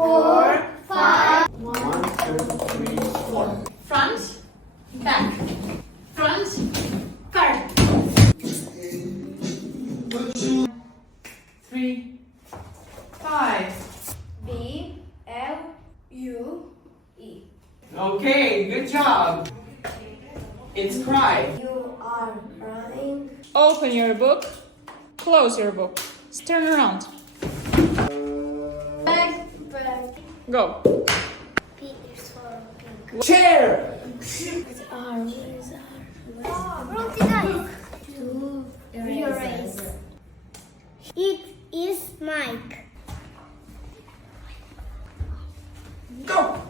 4, 5. 1, 2, 3, 4. Front, back. Front, back. 3, 5. B L U E. Okay, good job. It's cry. You are crying. Open your book. Close your book. Turn around. Bag. Go. P is for pink. Chair. R. Where is R? Wrong design. To erase. It is Mike. Go.